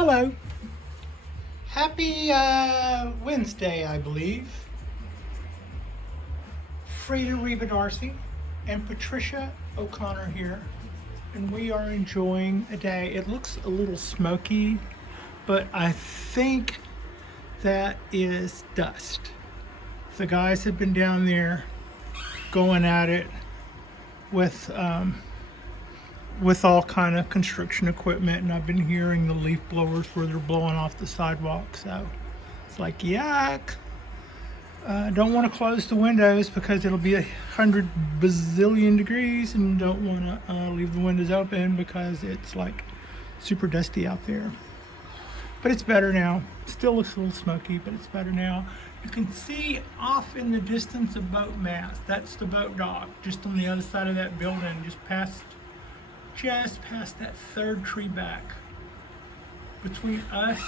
Hello. Happy Wednesday, I believe. Frida Darcy and Patricia O'Connor here, and we are enjoying a day. It looks a little smoky, but I think that is dust. The guys have been down there going at it with all kind of construction equipment, and I've been hearing the leaf blowers where they're blowing off the sidewalk, so it's like, yuck. Don't want to close the windows because it'll be 100 bazillion degrees, and don't want to leave the windows open because it's like super dusty out there. But it's better now. Still looks a little smoky, but it's better now. You can see off in the distance a boat mast. That's the boat dock, just on the other side of that building, just past that third tree back. Between us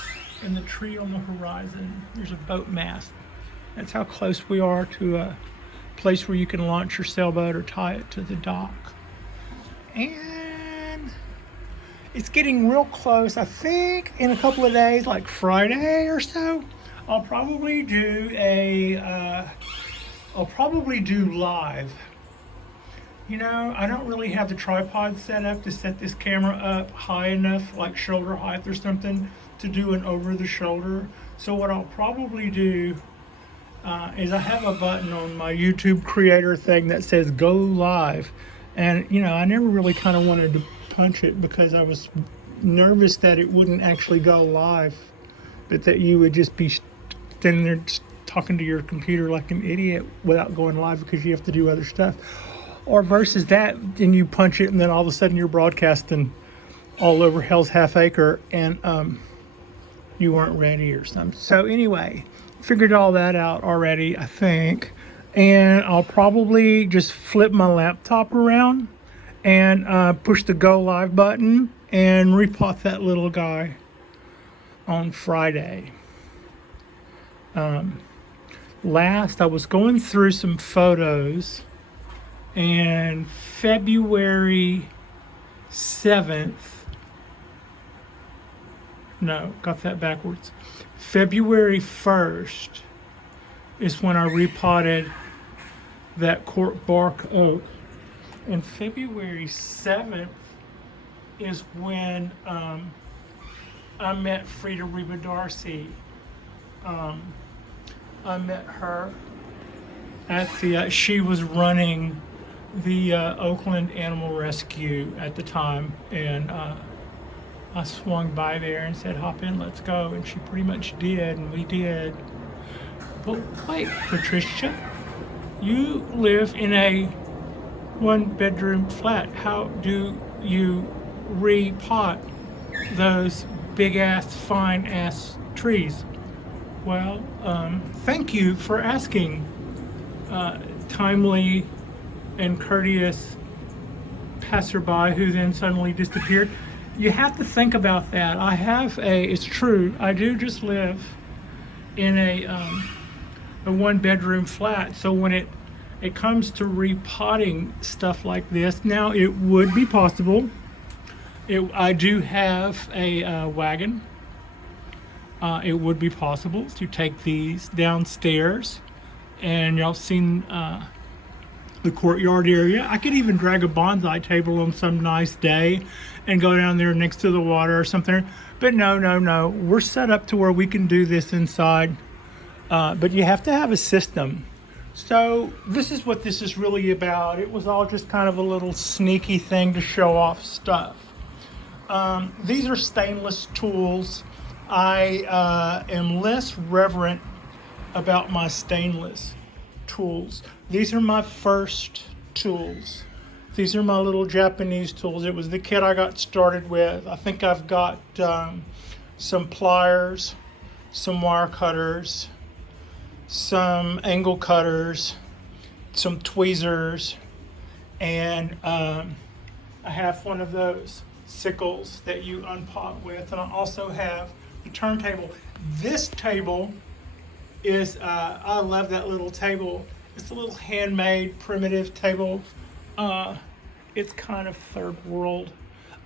and the tree on the horizon, there's a boat mast. That's how close we are to a place where you can launch your sailboat or tie it to the dock. And it's getting real close. I think in a couple of days, like Friday or so, I'll probably do live. You know, I don't really have the tripod set up to set this camera up high enough, like shoulder height or something, to do an over the shoulder. So what I'll probably do is I have a button on my YouTube creator thing that says go live. And, you know, I never really kind of wanted to punch it because I was nervous that it wouldn't actually go live, but that you would just be standing there talking to your computer like an idiot without going live because you have to do other stuff. Or versus that, and you punch it and then all of a sudden you're broadcasting all over Hell's Half Acre and you weren't ready or something. So anyway, figured all that out already, I think. And I'll probably just flip my laptop around and push the go live button and repot that little guy on Friday. Last, I was going through some photos, and February 7th, no, got that backwards. February 1st is when I repotted that Cork Bark Oak. And February 7th is when I met Frida Darcy. I met her at the, she was running the Oakland Animal Rescue at the time, and I swung by there and said, hop in, let's go, and she pretty much did, and we did. But wait, Patricia, you live in a one-bedroom flat. How do you repot those big-ass, fine-ass trees? Well, thank you for asking, timely and courteous passerby who then suddenly disappeared. You have to think about that. It's true, I do just live in a one-bedroom flat, so when it comes to repotting stuff like this, now it would be possible. I do have a wagon. It would be possible to take these downstairs, and y'all seen the courtyard area. I could even drag a bonsai table on some nice day and go down there next to the water or something. But no, we're set up to where we can do this inside. But you have to have a system. So this is what this is really about. It was all just kind of a little sneaky thing to show off stuff. These are stainless tools. I am less reverent about my stainless tools. These are my first tools. These are my little Japanese tools. It was the kit I got started with. I think I've got some pliers, some wire cutters, some angle cutters, some tweezers, and I have one of those sickles that you unpot with, and I also have the turntable. This table is, I love that little table. It's a little handmade primitive table. It's kind of third world.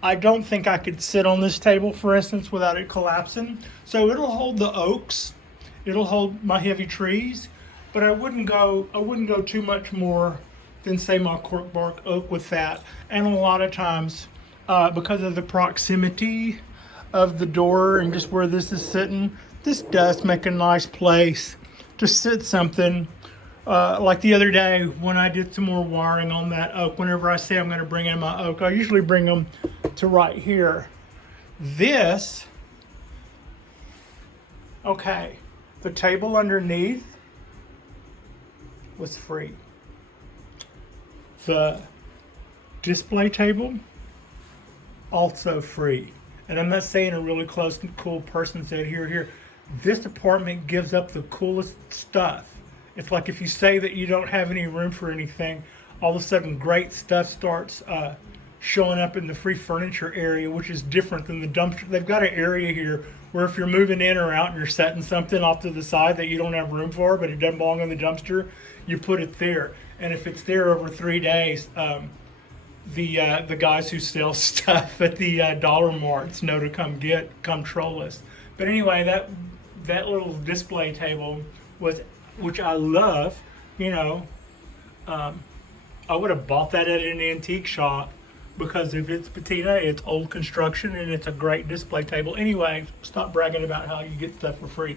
I don't think I could sit on this table, for instance, without it collapsing. So it'll hold the oaks, it'll hold my heavy trees, but I wouldn't go too much more than say my cork bark oak with that. And a lot of times, because of the proximity of the door and just where this is sitting, this does make a nice place to sit something. Like the other day when I did some more wiring on that oak, whenever I say I'm going to bring in my oak, I usually bring them to right here. This, okay, the table underneath was free. The display table, also free. And I'm not saying a really close and cool person said, here. This apartment gives up the coolest stuff. It's like if you say that you don't have any room for anything, all of a sudden great stuff starts showing up in the free furniture area, which is different than the dumpster. They've got an area here where if you're moving in or out and you're setting something off to the side that you don't have room for, but it doesn't belong in the dumpster, you put it there. And if it's there over 3 days, the guys who sell stuff at the dollar marts know to come troll us. But anyway, that little display table was, which I love, I would have bought that at an antique shop because if it's patina, it's old construction and it's a great display table. Anyway, stop bragging about how you get stuff for free.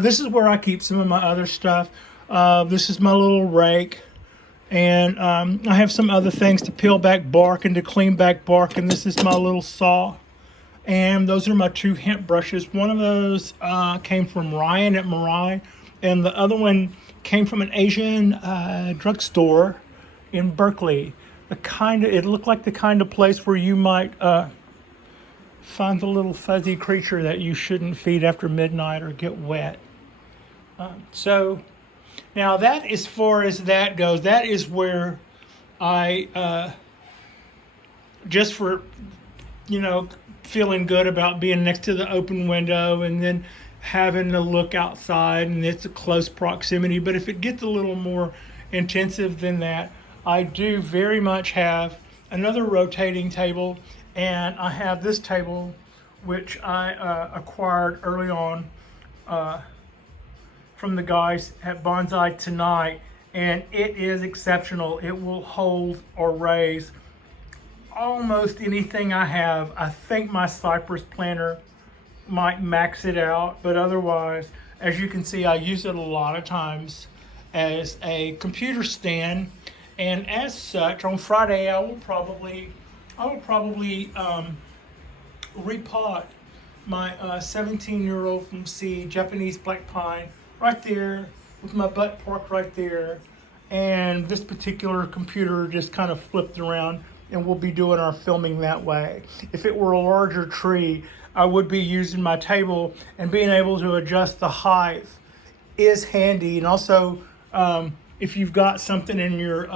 This is where I keep some of my other stuff. This is my little rake. And I have some other things to peel back bark and to clean back bark. And this is my little saw. And those are my 2 hemp brushes. One of those came from Ryan at Mirai. And the other one came from an Asian drugstore in Berkeley. It looked like the kind of place where you might find the little fuzzy creature that you shouldn't feed after midnight or get wet. So now that, as far as that goes, that is where I, just for, feeling good about being next to the open window and then having to look outside, and it's a close proximity. But if it gets a little more intensive than that, I do very much have another rotating table, and I have this table which I acquired early on from the guys at Bonsai Tonight, and it is exceptional. It will hold or raise almost anything I have. I think my cypress planter might max it out, but otherwise, as you can see, I use it a lot of times as a computer stand, and as such, on Friday I will probably repot my 17-year-old from seed Japanese black pine right there with my butt parked right there, and this particular computer just kind of flipped around, and we'll be doing our filming that way. If it were a larger tree, I would be using my table, and being able to adjust the height is handy. And also, if you've got something in you're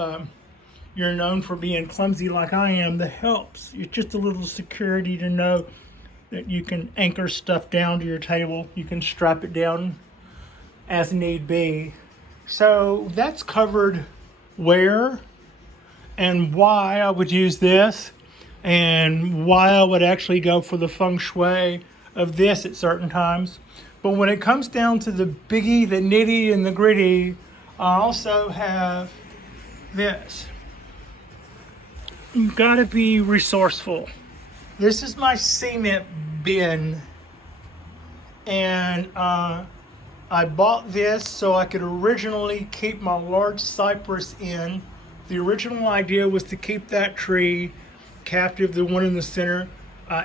known for being clumsy like I am, that helps. It's just a little security to know that you can anchor stuff down to your table. You can strap it down as need be. So that's covered where and why I would use this, and why I would actually go for the feng shui of this at certain times. But when it comes down to the biggie, the nitty, and the gritty, I also have this. You've got to be resourceful. This is my cement bin, and I bought this so I could originally keep my large cypress in. The original idea was to keep that tree captive, the one in the center.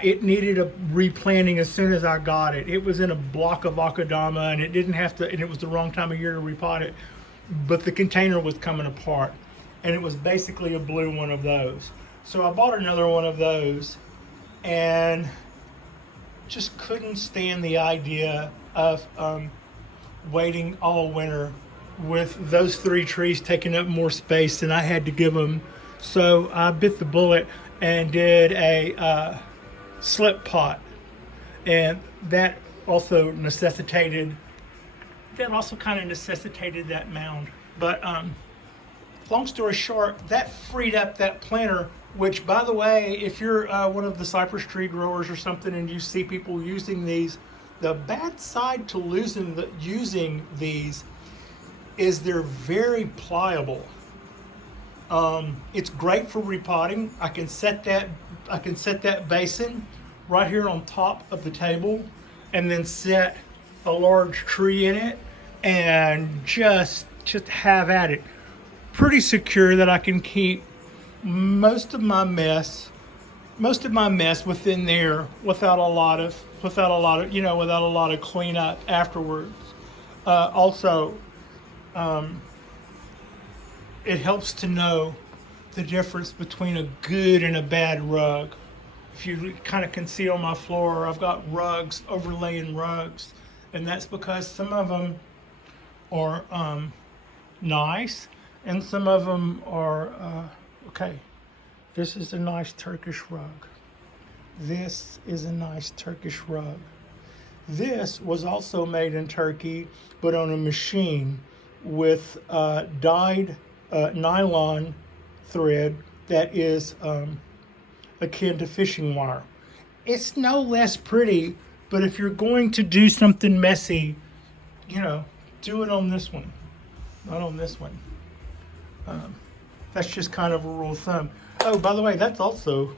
It needed a replanting as soon as I got it. It was in a block of akadama, and it didn't have to, and it was the wrong time of year to repot it. But the container was coming apart, and it was basically a blue one of those. So I bought another one of those, and just couldn't stand the idea of waiting all winter with those 3 trees taking up more space than I had to give them. So I bit the bullet and did a slip pot, and that also kind of necessitated that mound. But long story short, that freed up that planter which, by the way, if you're one of the cypress tree growers or something and you see people using these, the bad side to using these is they're very pliable. It's great for repotting. I can set that basin right here on top of the table and then set a large tree in it and just have at it. Pretty secure that I can keep most of my mess within there without a lot of cleanup afterwards. Also, it helps to know the difference between a good and a bad rug. If you kind of can see on my floor, I've got rugs, overlaying rugs, and that's because some of them are nice and some of them are okay. This is a nice Turkish rug. This is a nice Turkish rug. This was also made in Turkey, but on a machine with dyed nylon thread that is akin to fishing wire. It's no less pretty, but if you're going to do something messy, do it on this one, not on this one. That's just kind of a rule of thumb. Oh, by the way, that's also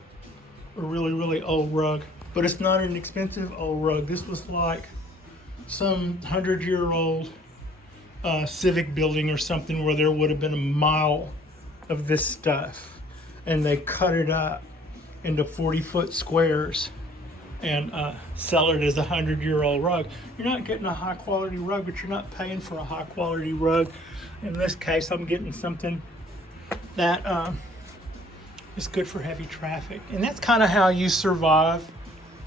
a really, really old rug, but it's not an expensive old rug. This was like some 100-year-old civic building or something where there would have been a mile of this stuff, and they cut it up into 40-foot squares and sell it as a 100-year-old rug. You're not getting a high-quality rug, but you're not paying for a high-quality rug. In this case, I'm getting something that is good for heavy traffic, and that's kind of how you survive.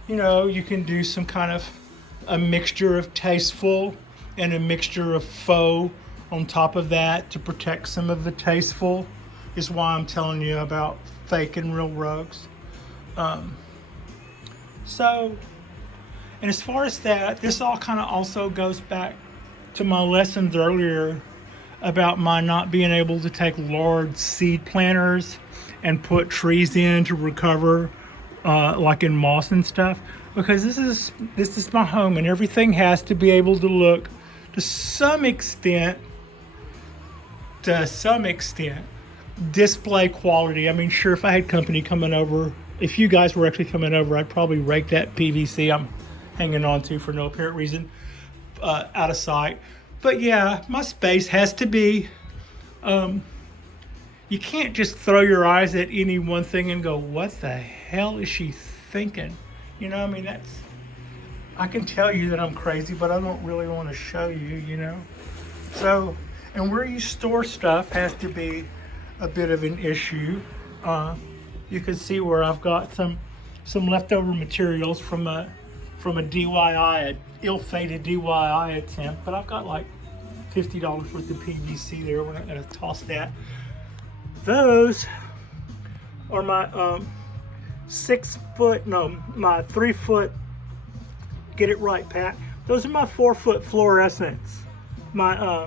You can do some kind of a mixture of tasteful and a mixture of faux on top of that to protect some of the tasteful, is why I'm telling you about fake and real rugs. And as far as that, this all kind of also goes back to my lessons earlier about my not being able to take large seed planters and put trees in to recover, like in moss and stuff, because this is my home, and everything has to be able to look to some extent display quality. I mean, sure, if I had company coming over, if you guys were actually coming over, I'd probably rake that PVC I'm hanging on to for no apparent reason out of sight. But yeah, my space has to be, you can't just throw your eyes at any one thing and go, what the hell is she thinking? I mean, I can tell you that I'm crazy, but I don't really want to show you, So, and where you store stuff has to be a bit of an issue. You can see where I've got some leftover materials from a DIY, an ill-fated DIY attempt, but I've got like $50 worth of PVC there. We're not going to toss that. Those are my my 3 foot. Get it right, Pat. Those are my 4 foot fluorescents. My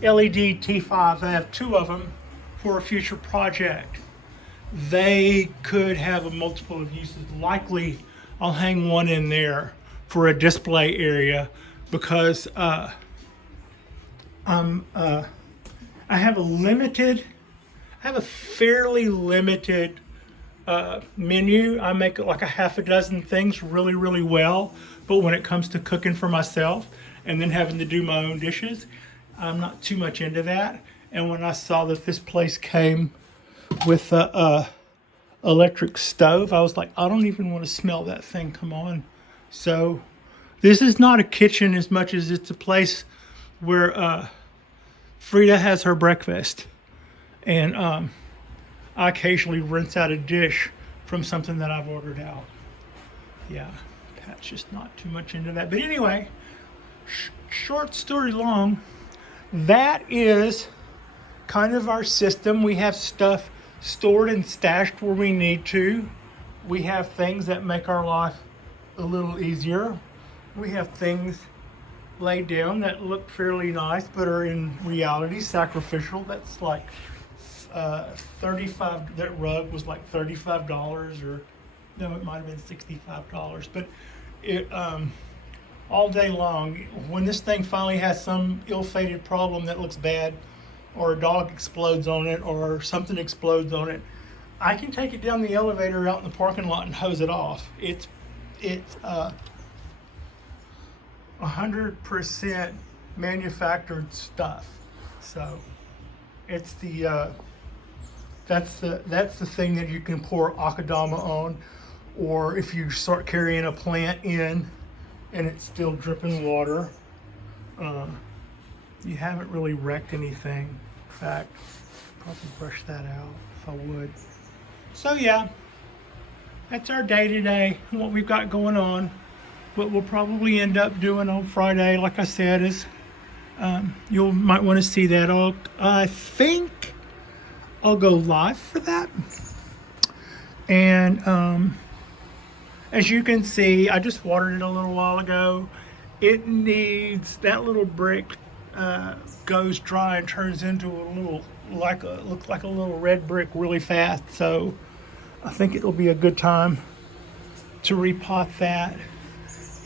LED T5. I have 2 of them for a future project. They could have a multiple of uses. Likely, I'll hang one in there for a display area because I have a fairly limited menu. I make like a half a dozen things really, really well, but when it comes to cooking for myself and then having to do my own dishes, I'm not too much into that. And when I saw that this place came with a electric stove, I was like, I don't even want to smell that thing come on. So this is not a kitchen as much as it's a place where Frida has her breakfast, and I occasionally rinse out a dish from something that I've ordered out. Yeah, Pat's just not too much into that. But anyway, short story long, that is kind of our system. We have stuff stored and stashed where we need to. We have things that make our life a little easier. We have things laid down that look fairly nice but are in reality sacrificial. That's like $35. That rug was like $35, or no, it might have been $65. But it all day long, when this thing finally has some ill-fated problem that looks bad, or a dog explodes on it, or something explodes on it, I can take it down the elevator out in the parking lot and hose it off. It's 100% manufactured stuff. So it's that's the thing that you can pour akadama on, or if you start carrying a plant in and it's still dripping water, you haven't really wrecked anything. In fact, probably brush that out if I would. So yeah, that's our day today, what we've got going on. What we'll probably end up doing on Friday, like I said, is you might want to see that. I think I'll go live for that. And as you can see, I just watered it a little while ago. It needs, that little brick goes dry and turns into a little, looks like a little red brick really fast. So I think it'll be a good time to repot that.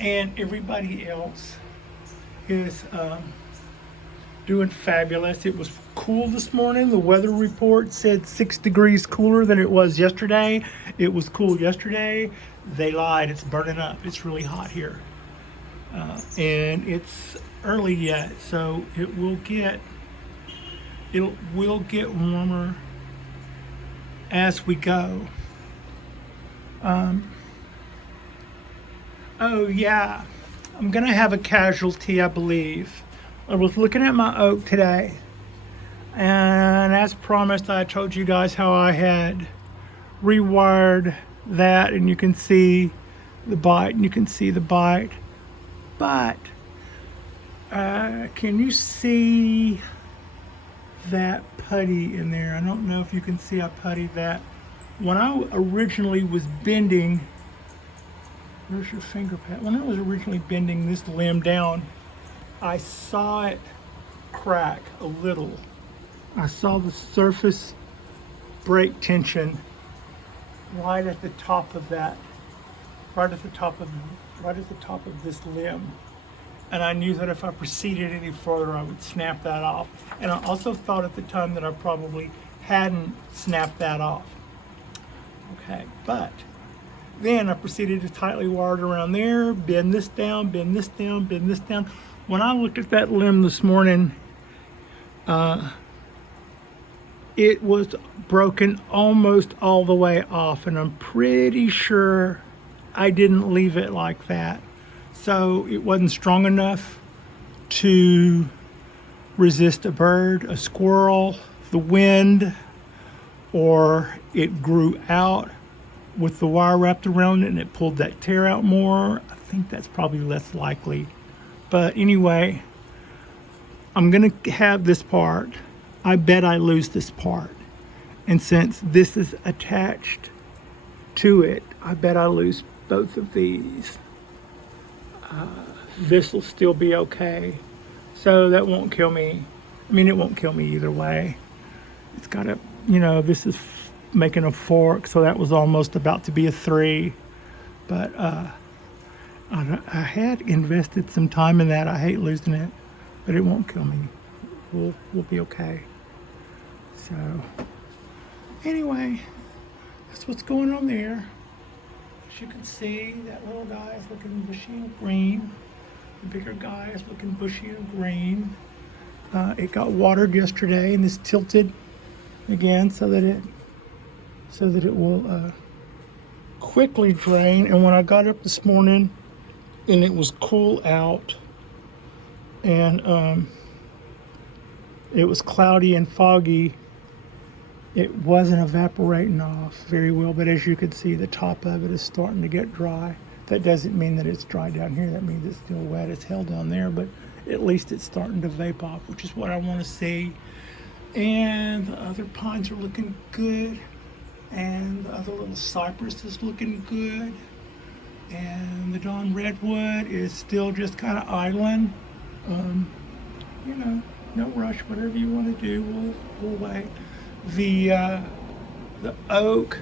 And everybody else is doing fabulous. It was cool this morning. The weather report said 6 degrees cooler than it was yesterday. It was cool yesterday. They lied. It's burning up. It's really hot here. And it's early yet, so it will get warmer as we go. Oh yeah, I'm gonna have a casualty, I believe. I was looking at my oak today, and as promised, I told you guys how I had rewired that, and you can see the bite, but can you see that putty in there? I don't know if you can see I puttied that. When I originally was bending, where's your finger pad? When I was originally bending this limb down, I saw it crack a little. I saw the surface break tension right at the top of that, right at the top of this limb. And I knew that if I proceeded any further, I would snap that off. And I also thought at the time that I probably hadn't snapped that off. Okay, but then I proceeded to tightly wire it around there, bend this down, bend this down, bend this down. When I looked at that limb this morning, it was broken almost all the way off, and I'm pretty sure I didn't leave it like that. So it wasn't strong enough to resist a bird, a squirrel, the wind, or it grew out with the wire wrapped around it and it pulled that tear out more. I think that's probably less likely. But anyway, I'm gonna have this part. I bet I lose this part. And since this is attached to it, I bet I lose both of these. This will still be okay. So that won't kill me. I mean, it won't kill me either way. It's got a, this is making a fork, so that was almost about to be a 3. But I had invested some time in that. I hate losing it, but it won't kill me. We'll be okay. So anyway, that's what's going on there. As you can see, that little guy is looking bushy and green. The bigger guy is looking bushy and green. It got watered yesterday and is tilted again so that it will quickly drain. And when I got up this morning and it was cool out and it was cloudy and foggy, it wasn't evaporating off very well, but as you can see, the top of it is starting to get dry. That doesn't mean that it's dry down here. That means it's still wet as hell down there, but at least it's starting to vape off, which is what I want to see. And the other pines are looking good, and the other little cypress is looking good, and the Dawn Redwood is still just kind of idling. No rush. Whatever you want to do, we'll wait. the oak.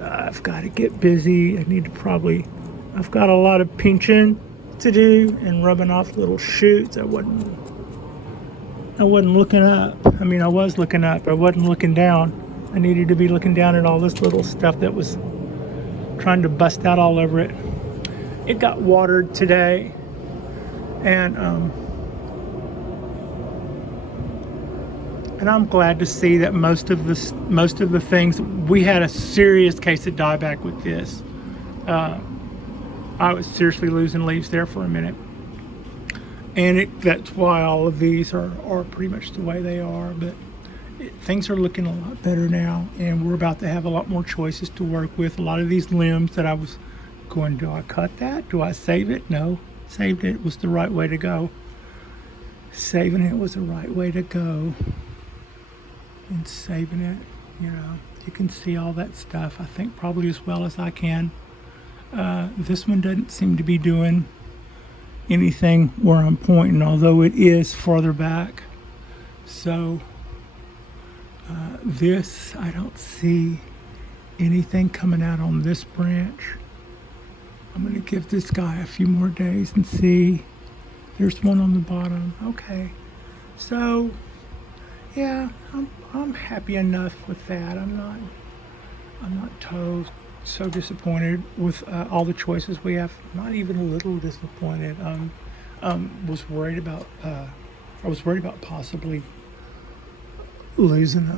I've got to get busy. I've got a lot of pinching to do and rubbing off little shoots. I wasn't looking up. I mean, I was looking up, but I wasn't looking down. I needed to be looking down at all this little stuff that was trying to bust out all over it. It got watered today, and I'm glad to see that most of the things, we had a serious case of dieback with this. I was seriously losing leaves there for a minute, and that's why all of these are pretty much the way they are. But things are looking a lot better now, and we're about to have a lot more choices to work with. A lot of these limbs that I was going, do I cut that? Do I save it? No, saved it was the right way to go. Saving it was the right way to go. And saving it, you can see all that stuff, I think, probably as well as I can. This one doesn't seem to be doing anything where I'm pointing, although it is farther back. So this, I don't see anything coming out on this branch. I'm going to give this guy a few more days and see. There's one on the bottom. Okay, so yeah, I'm happy enough with that. I'm not so disappointed with all the choices we have. Not even a little disappointed. I was worried about possibly losing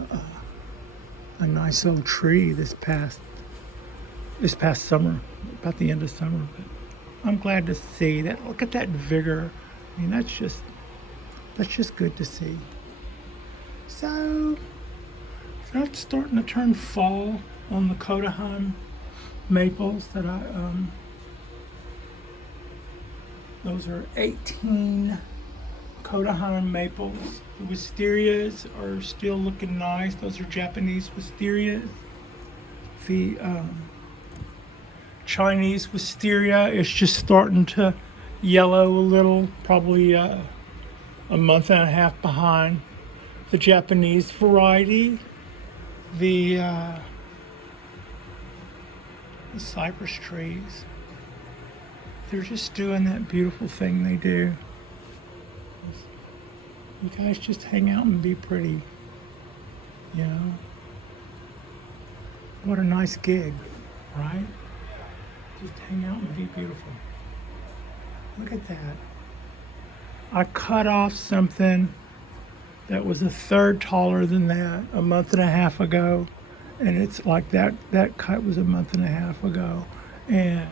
a nice old tree this past summer, about the end of summer. But I'm glad to see that. Look at that vigor. I mean, that's just good to see. So it's starting to turn fall on the Kodaheim maples that those are 18 Kodaheim maples. The Wisterias are still looking nice. Those are Japanese Wisterias. The Chinese Wisteria is just starting to yellow a little, probably a month and a half behind the Japanese variety. The cypress trees, they're just doing that beautiful thing they do. You guys just hang out and be pretty, What a nice gig, right? Just hang out and be beautiful. Look at that. I cut off something that was a third taller than that a month and a half ago, and it's like that cut was a month and a half ago, and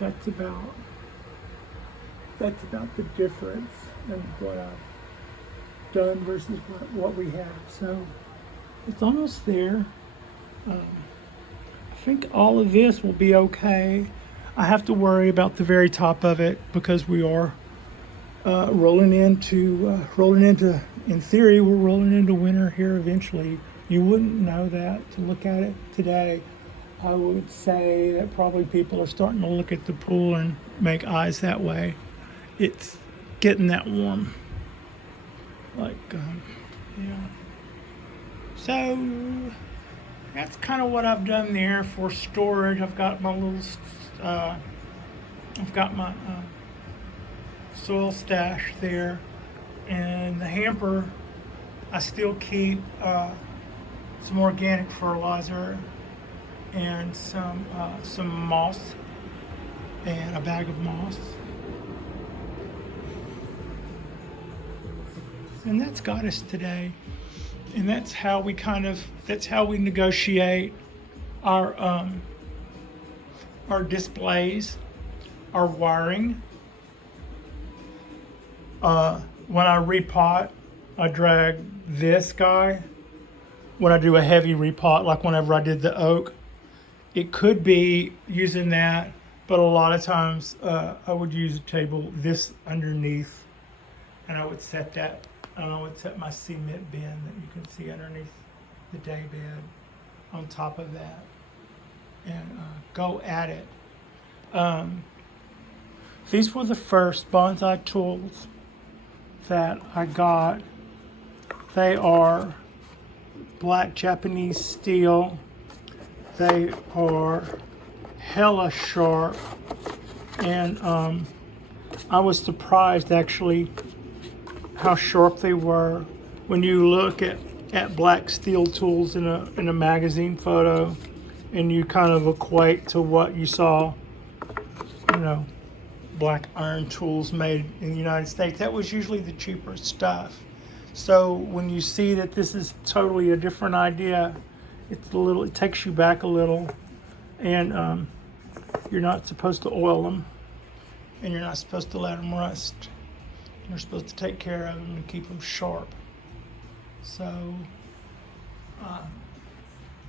that's about the difference in what I've done versus what we have. So it's almost there. I think all of this will be okay. I have to worry about the very top of it because we are rolling into, in theory, we're rolling into winter here eventually. You wouldn't know that to look at it today. I would say that probably people are starting to look at the pool and make eyes that way. It's getting that warm. So that's kind of what I've done there for storage. I've got my soil stash there, and the hamper I still keep some organic fertilizer and some moss and a bag of moss, and that's got us today. And that's how we negotiate our displays, our wiring. When I repot, I drag this guy. When I do a heavy repot, like whenever I did the oak, it could be using that, but a lot of times I would use a table this underneath, and I would set that. And I would set my cement bin that you can see underneath the day bed on top of that, and go at it. These were the first bonsai tools that I got. They are black Japanese steel. They are hella sharp, and I was surprised actually how sharp they were when you look at black steel tools in a magazine photo, and you kind of equate to what you saw, you know, black iron tools made in the United States. That was usually the cheaper stuff. So when you see that this is totally a different idea, it takes you back a little, and you're not supposed to oil them, and you're not supposed to let them rust. You're supposed to take care of them and keep them sharp. So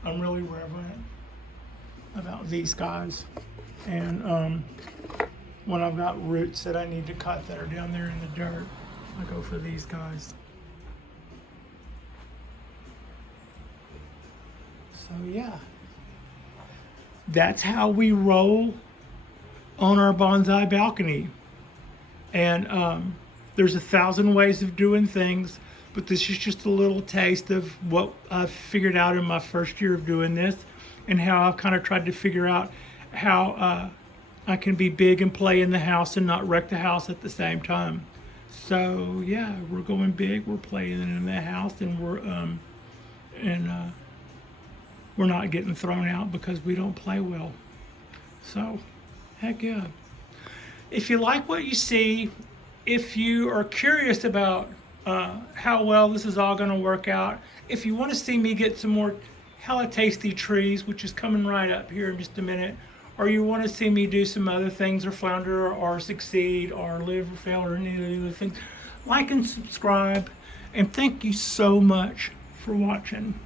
I'm really reverent about these guys, and when I've got roots that I need to cut that are down there in the dirt, I go for these guys. So yeah, that's how we roll on our bonsai balcony. And there's 1,000 ways of doing things, but this is just a little taste of what I've figured out in my first year of doing this, and how I've kind of tried to figure out how I can be big and play in the house and not wreck the house at the same time. So yeah, we're going big, we're playing in the house, and we're not getting thrown out because we don't play well. So heck yeah. If you like what you see, if you are curious about how well this is all going to work out, if you want to see me get some more hella tasty trees, which is coming right up here in just a minute, or you want to see me do some other things, or flounder, or succeed, or live or fail, or any of the other things, like and subscribe. And thank you so much for watching.